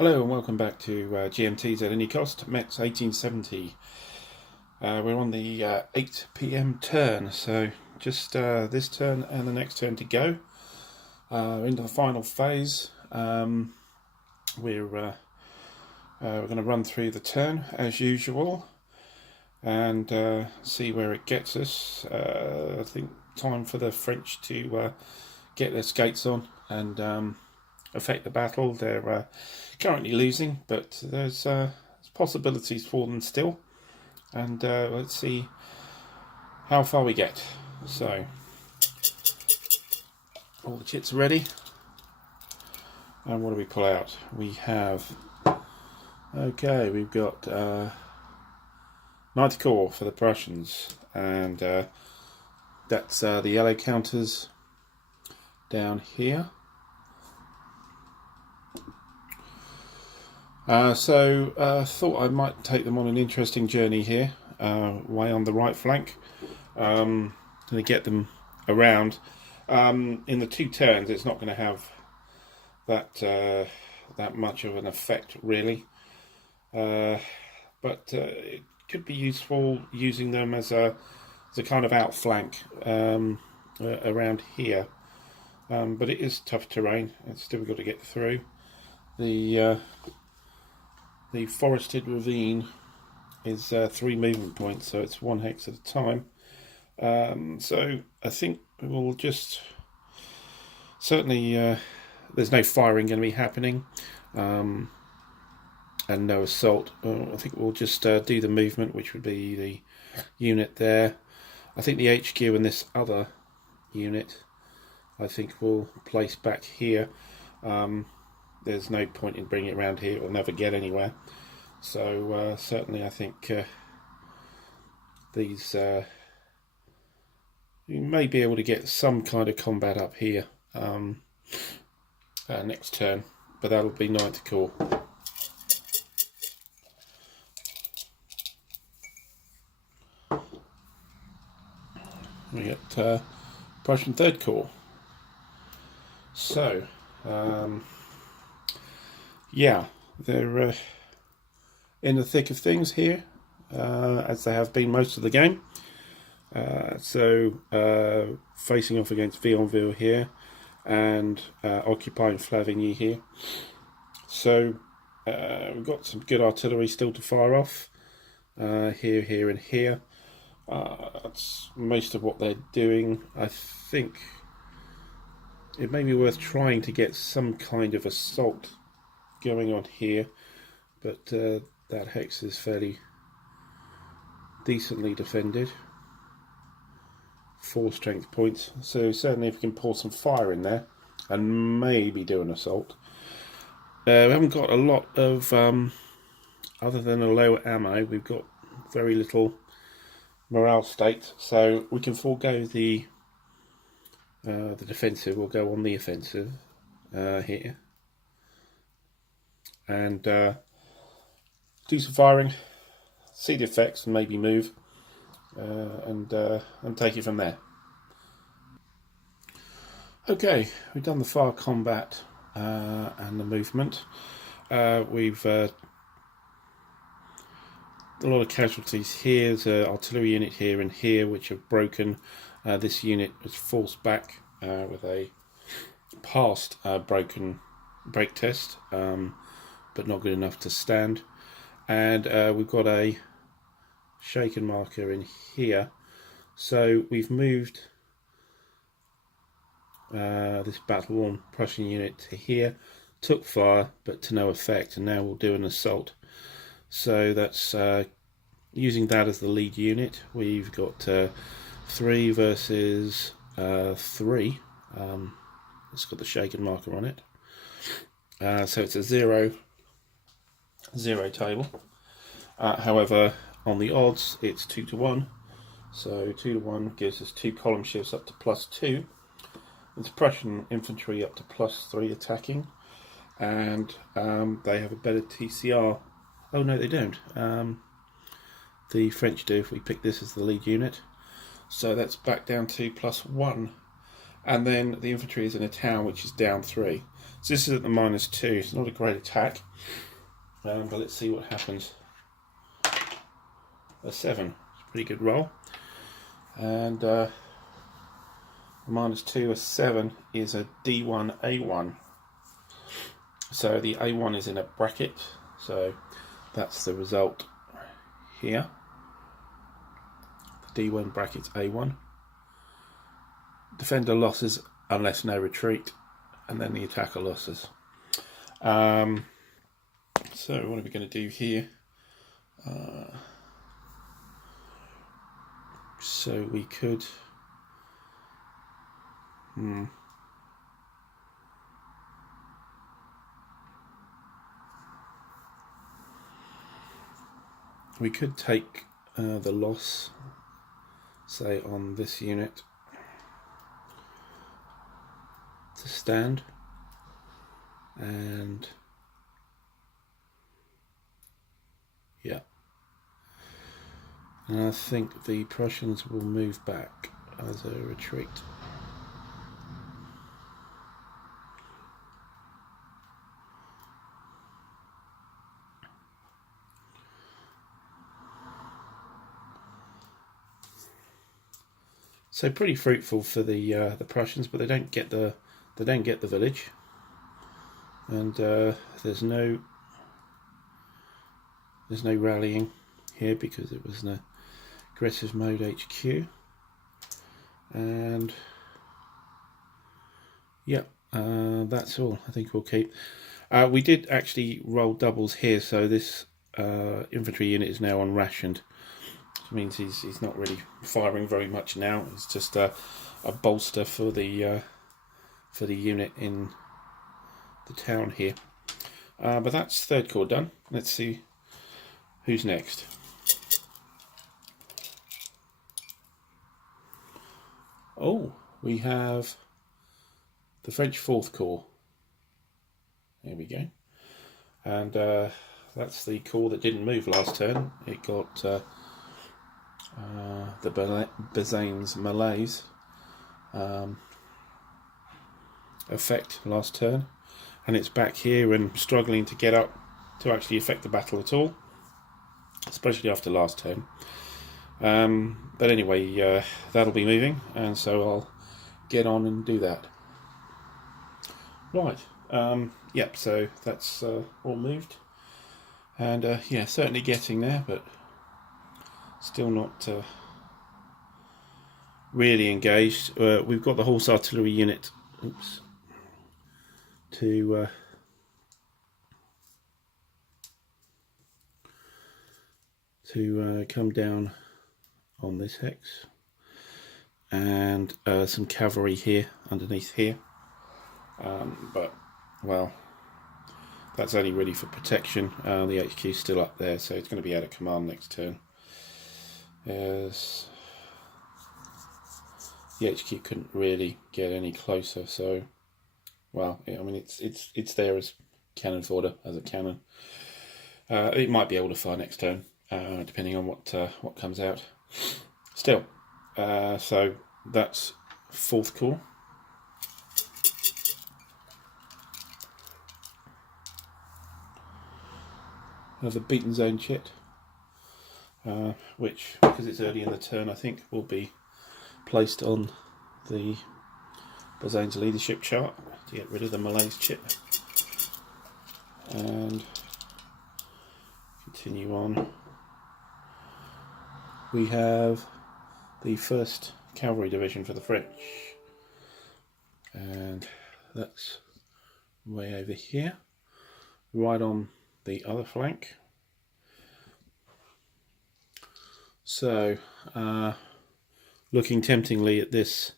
Hello and welcome back to GMTs at any cost, Metz 1870. We're on the 8 p.m. turn, so just this turn and the next turn to go. Into the final phase. We're going to run through the turn as usual and see where it gets us. I think time for the French to get their skates on and affect the battle. They're currently losing, but there's possibilities for them still, and let's see how far we get. So all the kits are ready, and what do we pull out? We have we've got 90 core for the Prussians, and that's the yellow counters down here. Thought I might take them on an interesting journey here, way on the right flank, to get them around. In the two turns, it's not going to have that much of an effect, really, but it could be useful using them as a kind of outflank around here. But it is tough terrain. It's still got to get through. The forested ravine is 3 movement points, so it's 1 hex at a time. So I think we'll just certainly there's no firing going to be happening, and no assault. I think we'll just do the movement, which would be the unit there. I think the HQ and this other unit, I think we'll place back here. There's no point in bringing it around here, it will never get anywhere. So certainly I think these you may be able to get some kind of combat up here next turn, but that'll be 90 core. We got Prussian 3rd Corps. So yeah, they're in the thick of things here, as they have been most of the game. Facing off against Vionville here, and occupying Flavigny here. So we've got some good artillery still to fire off, here, here and here. That's most of what they're doing. I think it may be worth trying to get some kind of assault going on here, but that hex is fairly decently defended. 4 strength points, so certainly if we can pour some fire in there and maybe do an assault. We haven't got a lot of other than a low ammo. We've got very little morale state, so we can forego the defensive. We'll go on the offensive here and do some firing, see the effects, and maybe move and take it from there. Okay, we've done the fire combat and the movement. We've a lot of casualties here. There's an artillery unit here and here which have broken. This unit was forced back with a past broken brake test, but not good enough to stand. And we've got a shaken marker in here. So we've moved this battle-worn Prussian unit to here, took fire but to no effect, and now we'll do an assault. So that's using that as the lead unit. We've got 3 versus 3. It's got the shaken marker on it. So it's a 0-0 table. However, on the odds, it's 2-1. So 2-1 gives us 2 column shifts up to +2. It's Prussian infantry up to +3 attacking, and they have a better TCR. Oh no, they don't. The French do if we pick this as the lead unit. So that's back down to +1. And then the infantry is in a town which is down 3. So this is at the -2. It's not a great attack, but let's see what happens. A 7. It's a pretty good roll. And a -2, a 7 is a D1, A1. So the A1 is in a bracket. So that's the result here. The D1 brackets A1. Defender losses unless no retreat, and then the attacker losses. So what are we going to do here? So we could take the loss, say, on this unit to stand, and yeah, and I think the Prussians will move back as a retreat. So pretty fruitful for the Prussians, but they don't get the village, and there's no rallying here because it was an aggressive mode HQ, and yeah, that's all. I think we'll keep. We did actually roll doubles here, so this infantry unit is now on rationed. Which means he's not really firing very much now. It's just a bolster for the unit in the town here. But that's third corps done. Let's see who's next. Oh, we have the French Fourth Corps. There we go. And that's the corps that didn't move last turn. It got the Bazaines Malaise effect last turn, and it's back here and struggling to get up to actually affect the battle at all, especially after last turn. But anyway, that'll be moving, and so I'll get on and do that. Right, yep, so that's all moved, and yeah, certainly getting there, but still not really engaged. We've got the horse artillery unit, to come down on this hex, and some cavalry here underneath here, but well, that's only really for protection. The HQ is still up there, so it's going to be out of command next turn. As the HQ couldn't really get any closer, so well, yeah, I mean it's there as cannon fodder, as a cannon. It might be able to fire next turn, depending on what comes out. Still, so that's Fourth Corps. Of the beaten zone chit, which, because it's early in the turn, I think will be placed on the Bazaines leadership chart to get rid of the Malaise chip, and continue on. We have the 1st Cavalry Division for the French, and that's way over here, right on the other flank. So looking temptingly at this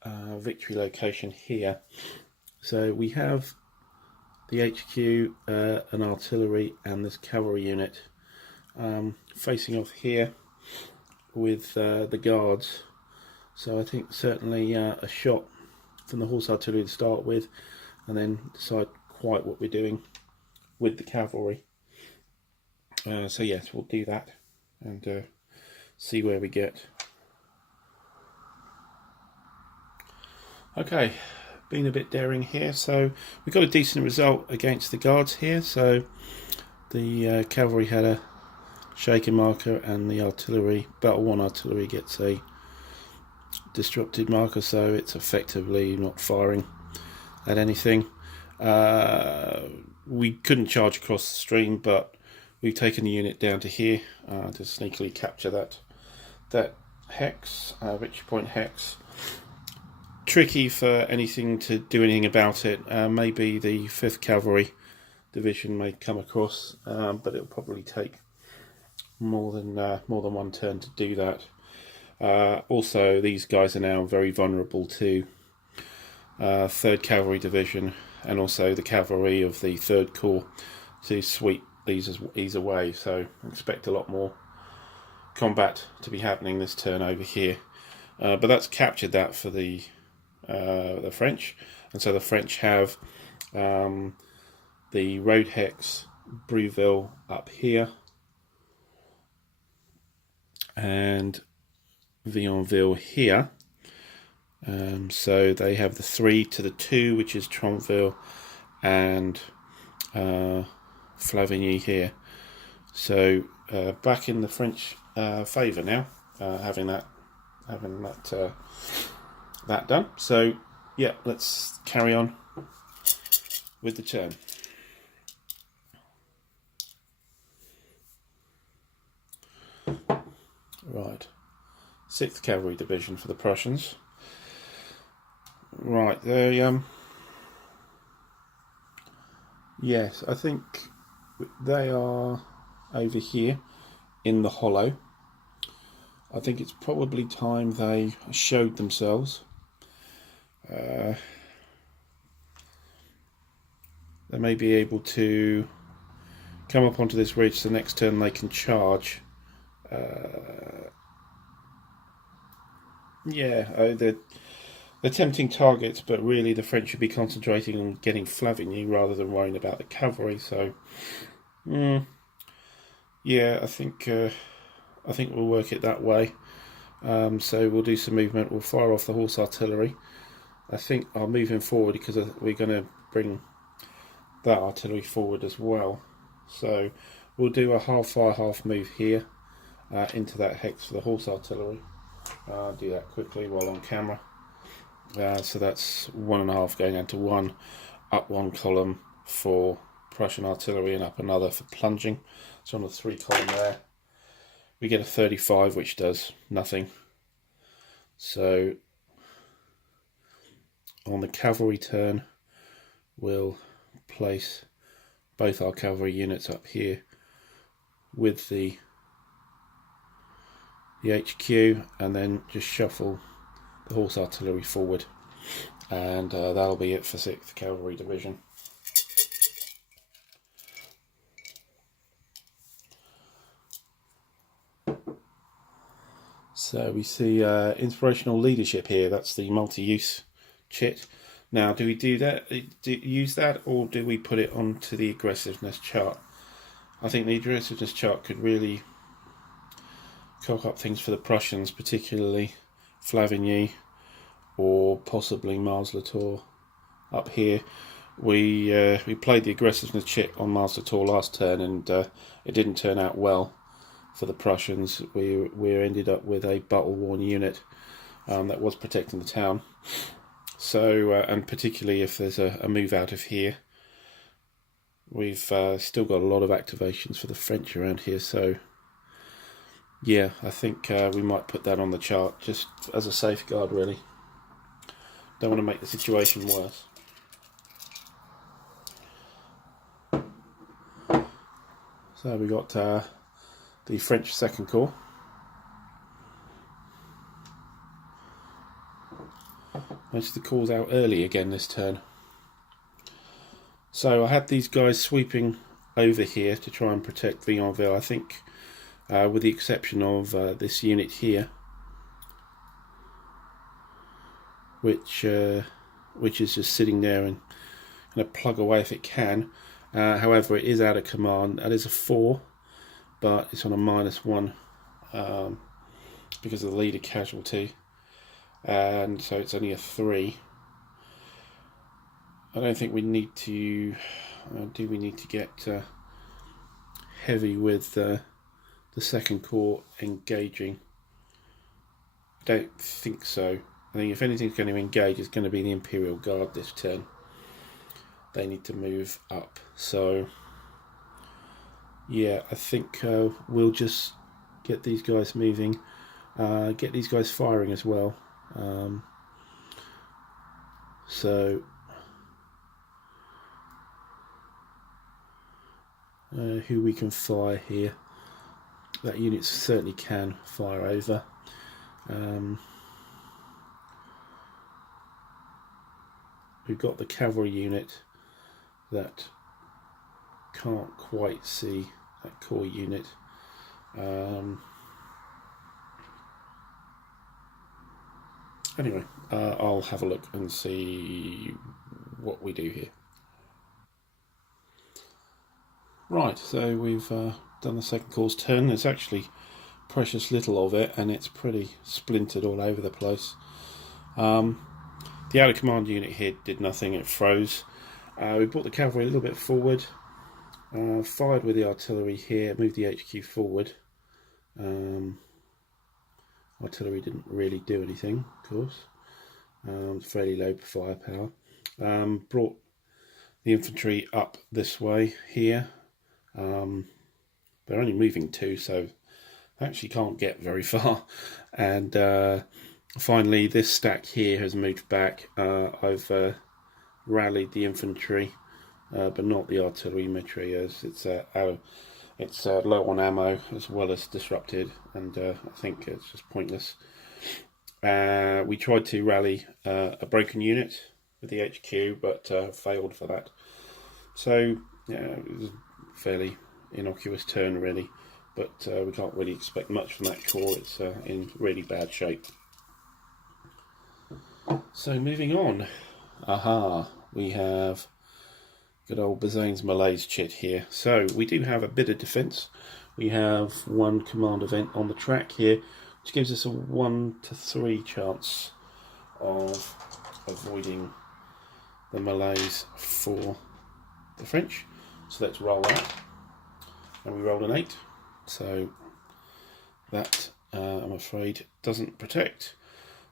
victory location here. So we have the HQ, an artillery, and this cavalry unit facing off here with the guards. So I think certainly a shot from the horse artillery to start with, and then decide quite what we're doing with the cavalry. So yes, we'll do that and see where we get. Okay, been a bit daring here. So we got a decent result against the Guards here. So the cavalry had a shaken marker, and the artillery, Battle 1 artillery, gets a disrupted marker, so it's effectively not firing at anything. We couldn't charge across the stream, but we've taken the unit down to here to sneakily capture that hex, victory point hex. Tricky for anything to do anything about it. Maybe the 5th Cavalry Division may come across, but it'll probably take more than one turn to do that. Also, these guys are now very vulnerable to 3rd Cavalry Division and also the cavalry of the 3rd Corps to sweep these away. So expect a lot more combat to be happening this turn over here. But that's captured that for the French, and so the French have the road hex Breville up here, and Vionville here. So they have the 3 to the 2, which is Tronville, and Flavigny here. So back in the French favour now, having that done. So yeah, let's carry on with the turn. Right, 6th Cavalry Division for the Prussians. Right, yes, I think they are over here in the hollow. I think it's probably time they showed themselves. They may be able to come up onto this ridge, so next turn they can charge. They're tempting targets, but really the French should be concentrating on getting Flavigny rather than worrying about the cavalry. So, yeah, I think we'll work it that way. So we'll do some movement. We'll fire off the horse artillery. I think I'll move him forward because we're going to bring that artillery forward as well. So we'll do a half fire, half move here into that hex for the horse artillery. I'll do that quickly while on camera. So that's 1.5 going down to 1, up 1 column for Prussian artillery and up another for plunging. So on the 3 column there, we get a 35, which does nothing. So on the cavalry turn, we'll place both our cavalry units up here with the HQ, and then just shuffle the horse artillery forward, and that'll be it for 6th Cavalry Division. So we see inspirational leadership here. That's the multi-use chit. Now, do we use that, or do we put it onto the aggressiveness chart? I think the aggressiveness chart could really cock up things for the Prussians, particularly Flavigny or possibly Mars-Latour up here. We played the aggressiveness chit on Mars-Latour last turn, and it didn't turn out well for the Prussians. We ended up with a battle-worn unit that was protecting the town. So, and particularly if there's a move out of here, we've still got a lot of activations for the French around here. So yeah, I think we might put that on the chart just as a safeguard, really. Don't want to make the situation worse. So we got the French 2nd Corps. Managed to cause out early again this turn. So I had these guys sweeping over here to try and protect Vionville. I think with the exception of this unit here, which is just sitting there and going to plug away if it can. However, it is out of command. That is a 4, but it's on a -1 because of the leader casualty, and so it's only a 3. I don't think we need to. Do we need to get heavy with the second corps engaging? I don't think so. I think if anything's going to engage, it's going to be the Imperial Guard this turn. They need to move up. So yeah, I think we'll just get these guys moving, get these guys firing as well. So who we can fire here? That unit certainly can fire over. We've got the cavalry unit that can't quite see that core unit. Anyway, I'll have a look and see what we do here. Right, so we've done the second corps' turn. There's actually precious little of it, and it's pretty splintered all over the place. The outer command unit here did nothing, it froze. We brought the cavalry a little bit forward, fired with the artillery here, moved the HQ forward. Artillery didn't really do anything, of course. Fairly low firepower. Brought the infantry up this way here. They're only moving 2, so they actually can't get very far. And finally, this stack here has moved back. I've rallied the infantry, but not the artillery, as it's low on ammo as well as disrupted, and I think it's just pointless. We tried to rally a broken unit with the HQ, but failed for that. So yeah, it was a fairly innocuous turn really, but we can't really expect much from that corps. It's in really bad shape. So moving on, we have good old Bazane's Malaise chit here. So we do have a bit of defence. We have one command event on the track here, which gives us a 1 to 3 chance of avoiding the Malaise for the French. So let's roll that. And we rolled an 8. So that, I'm afraid, doesn't protect.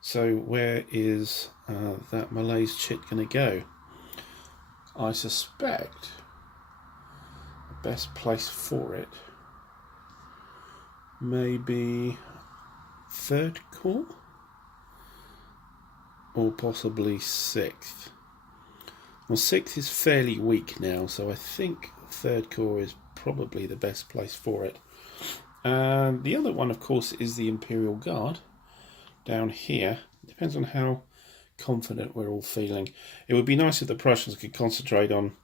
So where is that Malaise chit going to go? I suspect the best place for it may be 3rd Corps or possibly 6th. Well, 6th is fairly weak now, so I think 3rd Corps is probably the best place for it. The other one, of course, is the Imperial Guard down here. It depends on how confident we're all feeling. It would be nice if the Prussians could concentrate on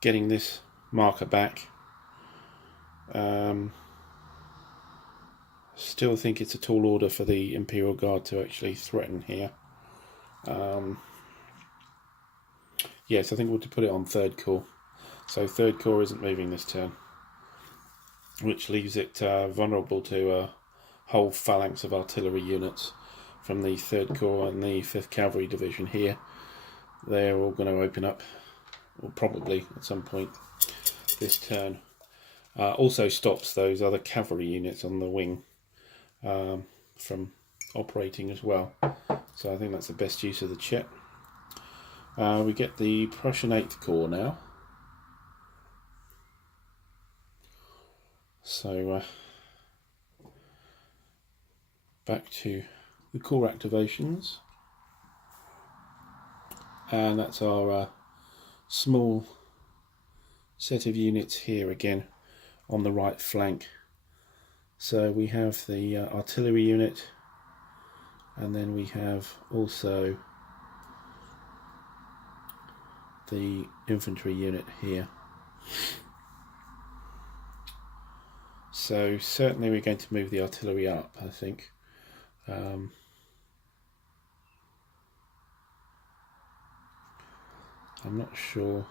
getting this marker back. Still think it's a tall order for the Imperial Guard to actually threaten here. Yes, I think we'll put it on 3rd Corps. So 3rd Corps isn't moving this turn, which leaves it vulnerable to a whole phalanx of artillery units from the 3rd Corps and the 5th Cavalry Division here. They're all going to open up, or probably at some point this turn. Also stops those other cavalry units on the wing from operating as well. So I think that's the best use of the chit. We get the Prussian 8th Corps now. So back to the corps activations, and that's our small set of units here again on the right flank. So we have the artillery unit, and then we have also the infantry unit here. So certainly we're going to move the artillery up, I think. I'm not sure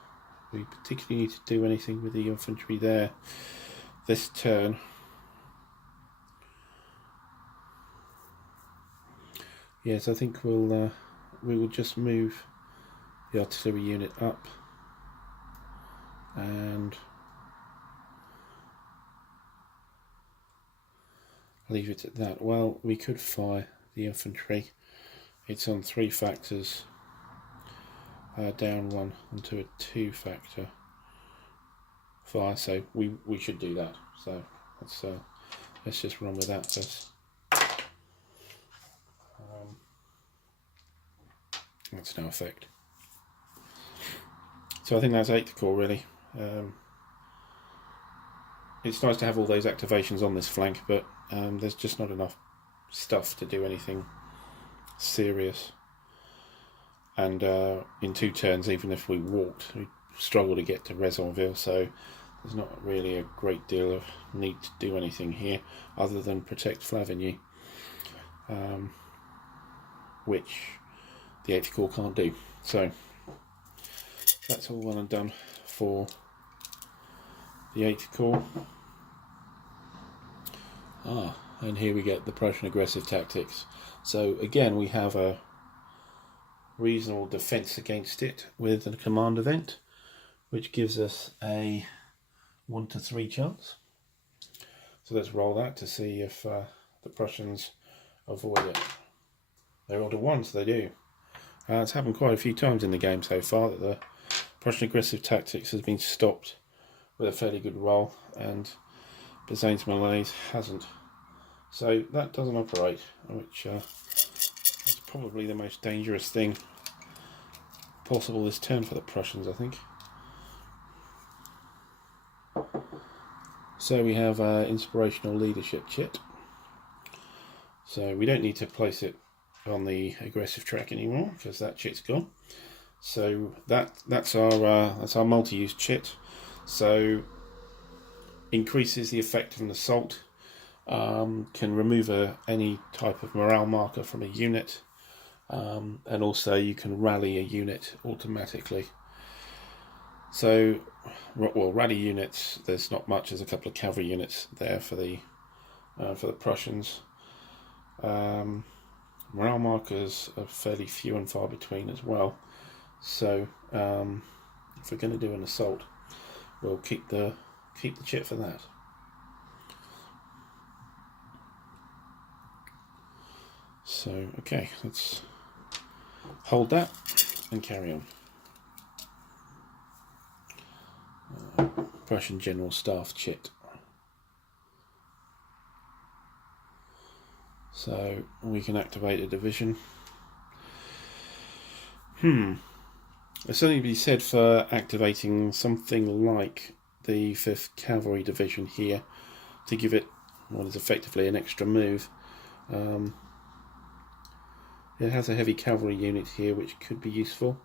we particularly need to do anything with the infantry there this turn. Yes, I think we will just move the artillery unit up, and leave it at that. Well, we could fire the infantry. It's on 3 factors, down 1 onto a 2 factor fire, so we should do that. So let's just run with that first. That's no effect. So I think that's 8th Corps really. It's nice to have all those activations on this flank, but there's just not enough stuff to do anything serious. And in 2 turns, even if we walked, we struggle to get to Rezonville, so there's not really a great deal of need to do anything here other than protect Flavigny, which the 8th Corps can't do. So that's all well and done for the 8th Corps. And here we get the Prussian aggressive tactics. So again, we have a reasonable defense against it with a command event, which gives us a 1 to 3 chance. So let's roll that to see if the Prussians avoid it. They rolled a 1, so they do. It's happened quite a few times in the game so far that the Prussian aggressive tactics has been stopped with a fairly good roll, and Bazain's Malaise hasn't. So that doesn't operate, which is probably the most dangerous thing possible this turn for the Prussians, I think. So we have inspirational leadership chit. So we don't need to place it on the aggressive track anymore because that chit's gone. So that's our multi-use chit. So increases the effect of an assault, can remove any type of morale marker from a unit, and also you can rally a unit automatically. So, well, rally units, there's not much. There's a couple of cavalry units there for the Prussians. Morale markers are fairly few and far between as well. So if we're going to do an assault, we'll keep the chit for that. So okay, let's hold that and carry on. Prussian General Staff chit. So we can activate a division. There's something to be said for activating something like the 5th Cavalry Division here to give it what is effectively an extra move. It has a heavy cavalry unit here which could be useful.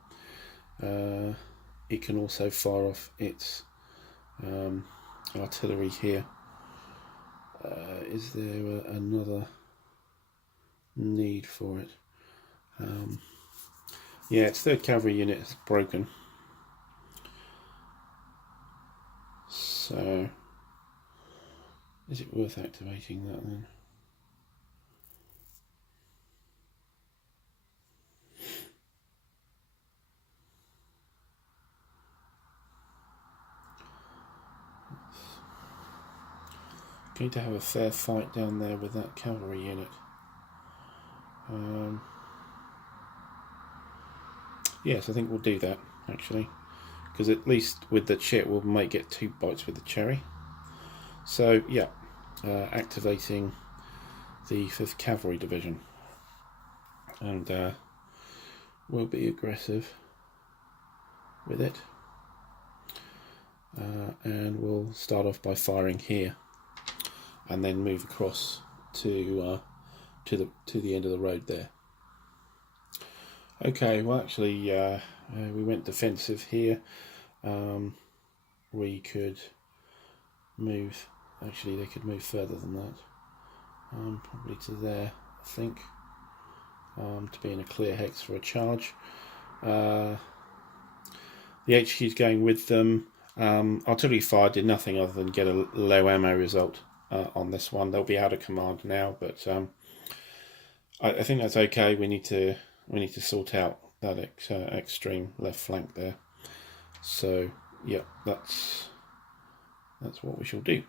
It can also fire off its artillery here. Is there another need for it? Yeah, its 3rd Cavalry unit is broken. So, is it worth activating that then? Going to have a fair fight down there with that cavalry unit. Yes, I think we'll do that actually, because at least with the chit we might get 2 bites with the cherry. So yeah, activating the 5th Cavalry Division, and we'll be aggressive with it, and we'll start off by firing here, and then move across to the end of the road there. Okay, well actually we went defensive here. We could move, actually they could move further than that, probably to there I think, to be in a clear hex for a charge. The HQ is going with them. Artillery fire did nothing other than get a low ammo result on this one. They'll be out of command now, but I think that's okay. We need to sort out extreme left flank there. So yeah, that's what we shall do.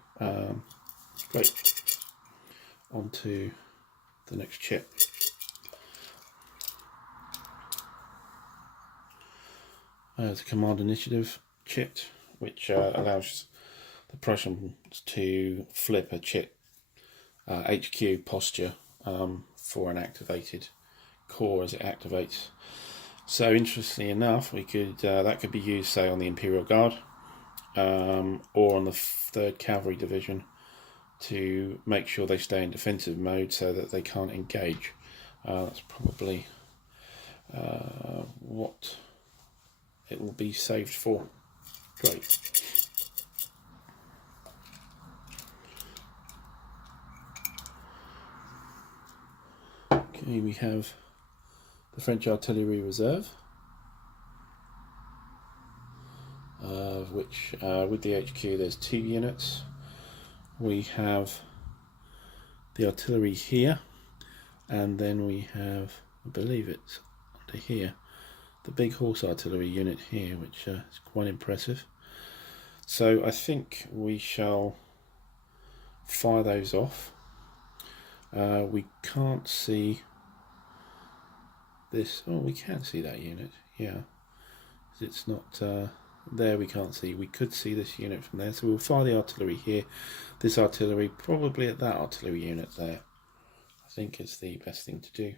Great. On to the next chip. There's a command initiative chit, which allows the Prussians to flip a chit HQ posture for an activated core as it activates. So interestingly enough, we could that could be used, say, on the Imperial Guard or on the 3rd Cavalry Division to make sure they stay in defensive mode so that they can't engage. That's probably what it will be saved for. Great. Okay, we have the French Artillery Reserve, which with the HQ there's 2 units. We have the artillery here, and then we have, I believe it's under here, the big horse artillery unit here, which is quite impressive. So I think we shall fire those off. We can't see this. Oh, we can see that unit. Yeah, it's not there. We can't see. We could see this unit from there. So we'll fire the artillery here. This artillery probably at that artillery unit there. I think it's the best thing to do.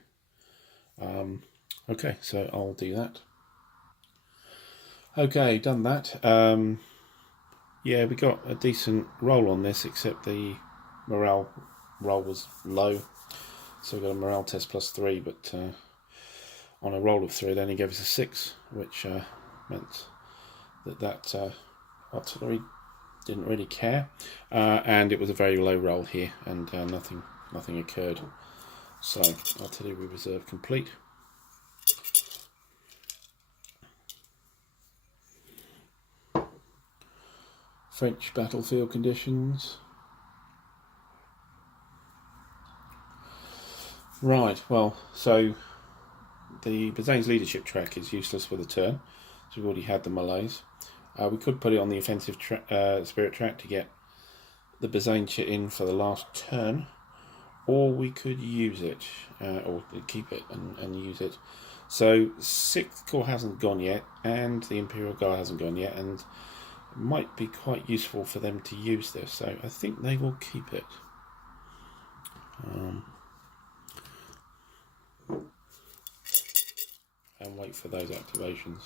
Okay, so I'll do that. Okay, done that. Yeah, we got a decent roll on this, except the morale roll was low. So we got a morale test +3, but on a roll of 3 it only gave us a 6, which meant that artillery didn't really care, and it was a very low roll here, and nothing occurred. So artillery reserve complete. French battlefield conditions. Right, well, so the Bazain's leadership track is useless for the turn, so we've already had the Malays. We could put it on the offensive spirit track to get the Bazain chit in for the last turn, or we could use it, or keep it and use it. So 6th Corps hasn't gone yet, and the Imperial Guard hasn't gone yet, and it might be quite useful for them to use this, so I think they will keep it. And wait for those activations.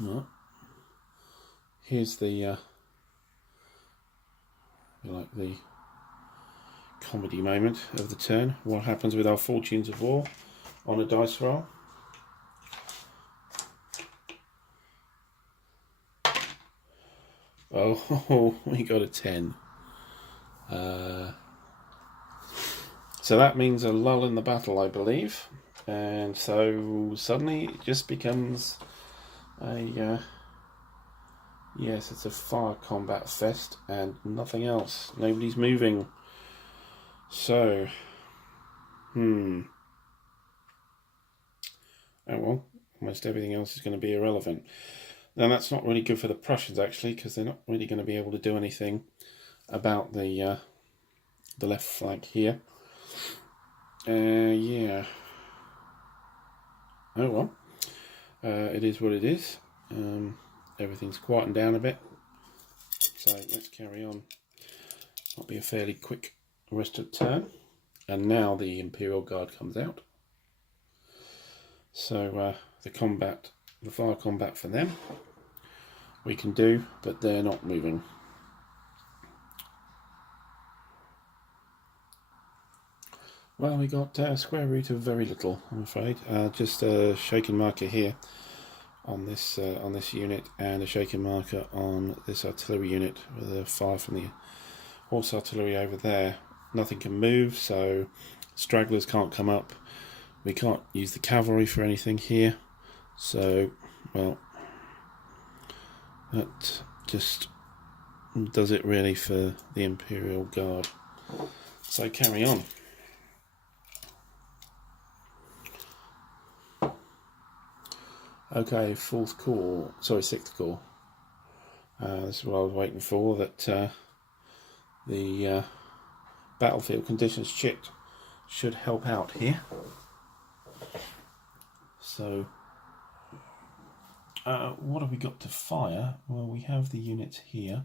Right. Here's the the comedy moment of the turn. What happens with our Fortunes of War on a dice roll? Oh, we got a 10. So that means a lull in the battle, I believe. And so suddenly it just becomes a... yes, it's a fire combat fest and nothing else. Nobody's moving. So... oh well, almost everything else is going to be irrelevant. Now that's not really good for the Prussians, actually, because they're not really going to be able to do anything about the left flank here. Yeah. Oh well. It is what it is. Everything's quieting down a bit. So let's carry on. That'll be a fairly quick rest of turn. And now the Imperial Guard comes out. So the fire combat for them we can do, but they're not moving. Well, we got square root of very little, I'm afraid. Just a shaken marker here on this unit, and a shaken marker on this artillery unit with a fire from the horse artillery over there. Nothing can move, so stragglers can't come up. We can't use the cavalry for anything here. So, well, that just does it really for the Imperial Guard. So carry on. Okay, fourth call, sorry, sixth call. This is what I was waiting for, that the battlefield conditions chit should help out here. So, what have we got to fire? Well, we have the units here.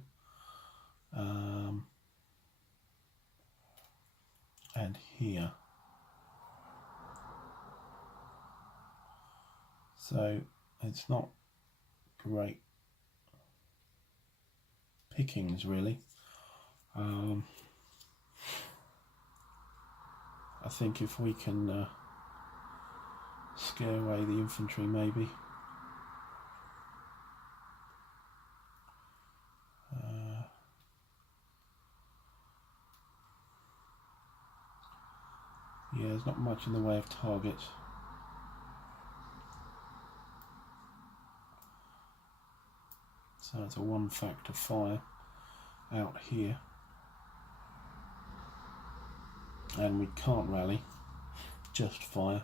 And here. So, it's not great pickings, really. I think if we can scare away the infantry, maybe. Yeah, there's not much in the way of targets. So it's a one factor fire out here. And we can't rally, just fire.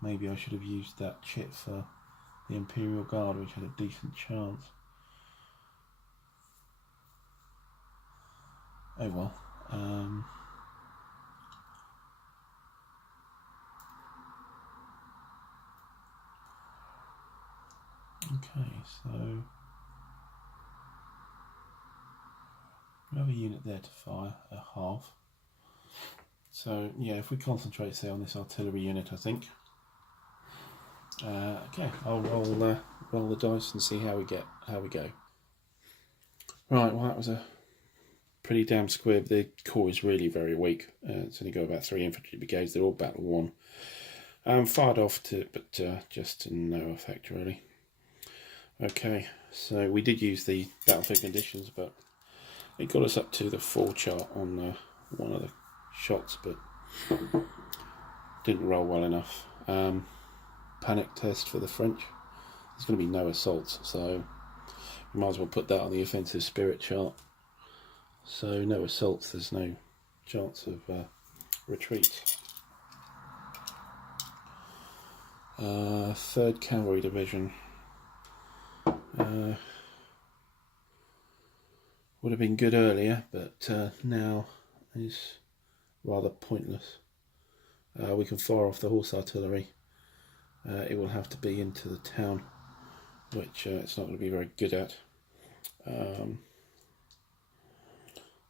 Maybe I should have used that chit for the Imperial Guard, which had a decent chance. Oh well. Okay, so we have a unit there to fire, a half. So yeah, if we concentrate, say, on this artillery unit, I think. Okay, I'll roll the dice and see how we go. Right, well, that was a pretty damn squib. The corps is really very weak. It's only got about 3 infantry brigades. They're all battle worn. Fired off but just to no effect, really. Okay, so we did use the battlefield conditions, but it got us up to the 4 chart on one of the shots, but didn't roll well enough. Panic test for the French. There's going to be no assaults, so we might as well put that on the offensive spirit chart. So no assaults, there's no chance of retreat. 3rd Cavalry Division. Would have been good earlier, but now is rather pointless. We can fire off the horse artillery. It will have to be into the town, which it's not going to be very good at.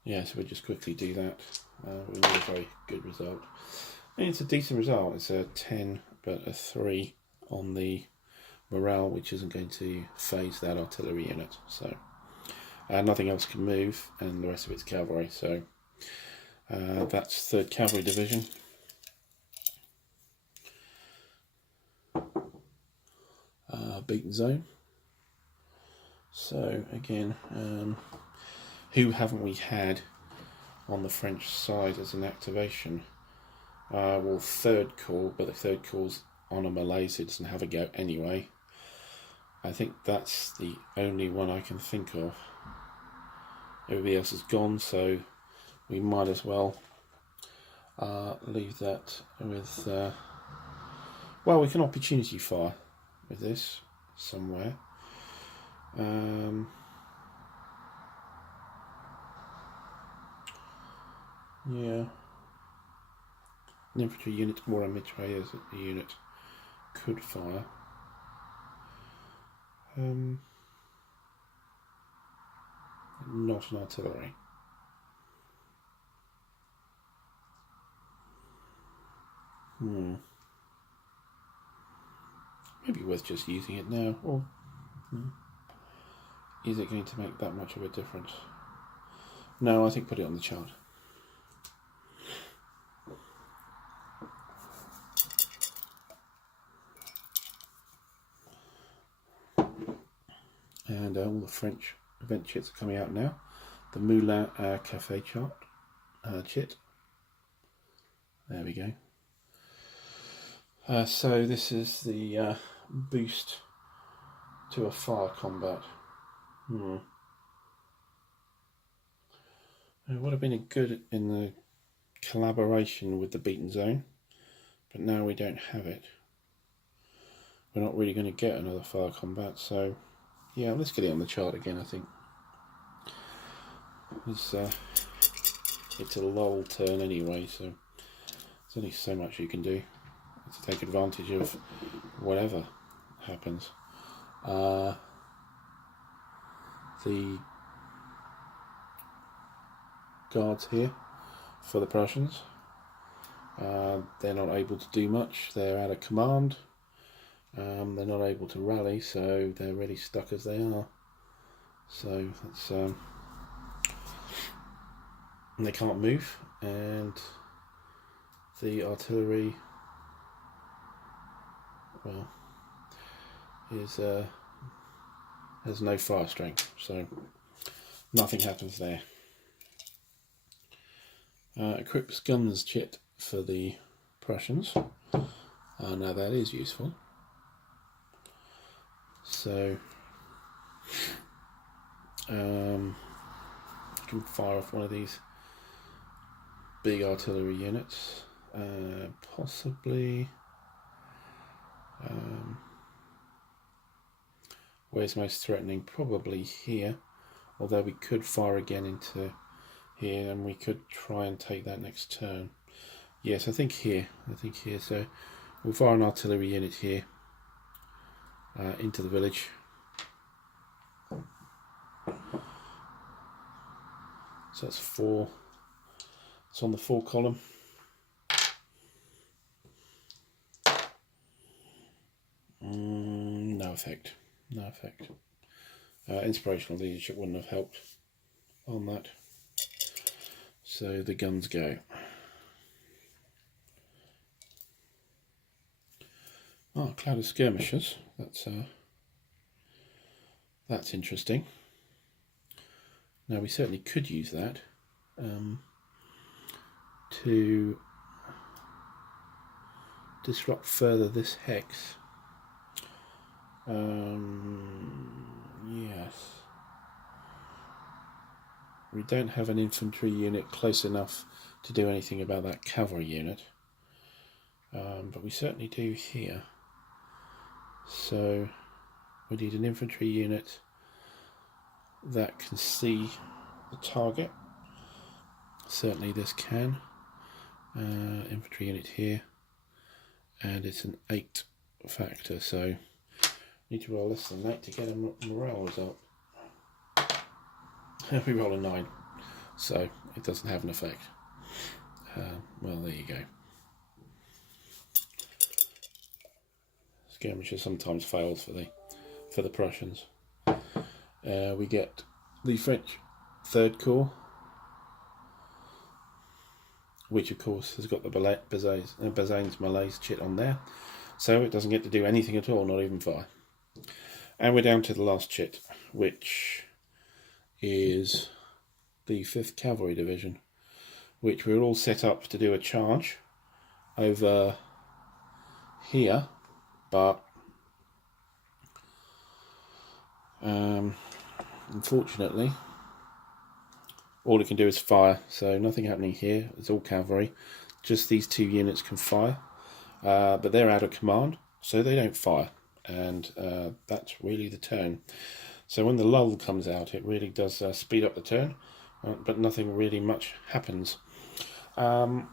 Yeah, so we'll just quickly do that. We need a very good result. And it's a decent result. It's a 10, but a 3 on the morale, which isn't going to phase that artillery unit. So nothing else can move, and the rest of it's cavalry. So that's 3rd Cavalry Division. Beaten zone. So again, who haven't we had on the French side as an activation? Well, 3rd Corps, but the 3rd Corps on a melee, so it doesn't have a go anyway. I think that's the only one I can think of. Everybody else is gone, so we might as well leave that with... well, we can opportunity fire with this somewhere. Yeah. An infantry unit or a mitrailleuse unit could fire. Not an artillery. Maybe worth just using it now, or is it going to make that much of a difference? No, I think put it on the chart. And all the French event chits are coming out now. The Moulin Cafe chart chit. There we go. So this is the boost to a fire combat. It would have been good in the collaboration with the beaten zone, but now we don't have it. We're not really going to get another fire combat, so yeah, let's get it on the chart again. I think it's a lull turn anyway, so there's only so much you can do to take advantage of whatever happens. The guards here for the Prussians, they're not able to do much. They're out of command. They're not able to rally, so they're really stuck as they are. So that's they can't move, and the artillery, well, is has no fire strength, so nothing happens there. Equips guns kit for the Prussians. Now that is useful. So you can fire off one of these big artillery units, possibly. Where's most threatening? Probably here, although we could fire again into here, and we could try and take that next turn. Yes, I think here. So we'll fire an artillery unit here into the village. So that's 4. It's on the 4 column. No effect. Inspirational leadership wouldn't have helped on that. So the guns go. Oh, cloud of skirmishers. That's interesting. Now we certainly could use that to disrupt further this hex. Yes. We don't have an infantry unit close enough to do anything about that cavalry unit, but we certainly do here. So we need an infantry unit that can see the target. Certainly this can. Infantry unit here, and it's an 8 factor, so need to roll less than 8 to get a morale result. We roll a 9, so it doesn't have an effect. Well, there you go. Skirmisher sometimes fails for the Prussians. We get the French 3rd Corps, which of course has got the Bazaines Malaise chit on there, so it doesn't get to do anything at all, not even fire. And we're down to the last chit, which is the 5th Cavalry Division, which we're all set up to do a charge over here, but unfortunately all it can do is fire, so nothing happening here. It's all cavalry. Just these 2 units can fire, but they're out of command, so they don't fire, and that's really the turn. So when the lull comes out, it really does speed up the turn, but nothing really much happens. The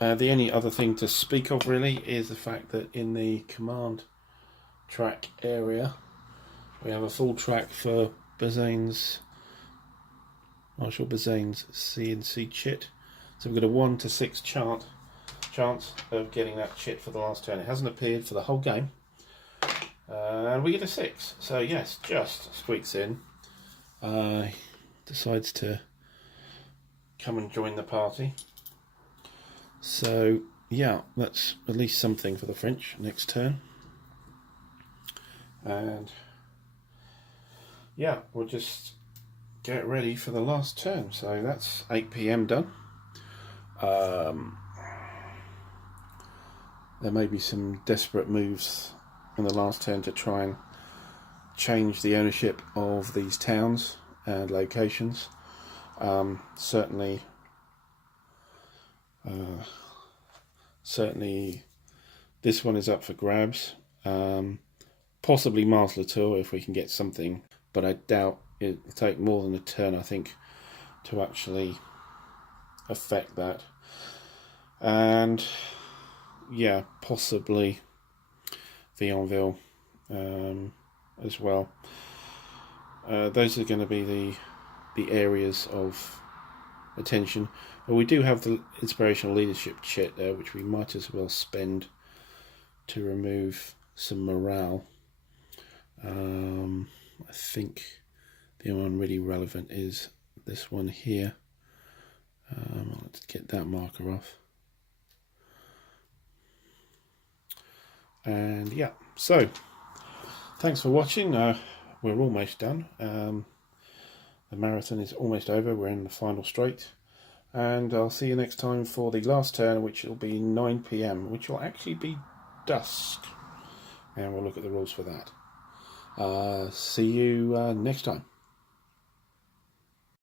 only other thing to speak of really is the fact that in the command track area we have a full track for Marshal Bazaines CNC chit. So we've got a 1 to 6 chance of getting that chit for the last turn. It hasn't appeared for the whole game. And we get a 6. So yes, just squeaks in. Decides to come and join the party. So yeah, that's at least something for the French next turn. And yeah, we'll just get ready for the last turn. So that's 8 PM done. There may be some desperate moves in the last turn to try and change the ownership of these towns and locations. Certainly certainly this one is up for grabs. Possibly Mars Latour if we can get something, but I doubt it'll take more than a turn, I think, to actually affect that. And yeah, possibly Vionville as well. Those are going to be the areas of attention. But we do have the inspirational leadership chit there, which we might as well spend to remove some morale. I think the only one really relevant is this one here. Let's get that marker off. And yeah, so thanks for watching. We're almost done. The marathon is almost over. We're in the final straight. And I'll see you next time for the last turn, which will be 9 PM, which will actually be dusk. And we'll look at the rules for that. See you next time.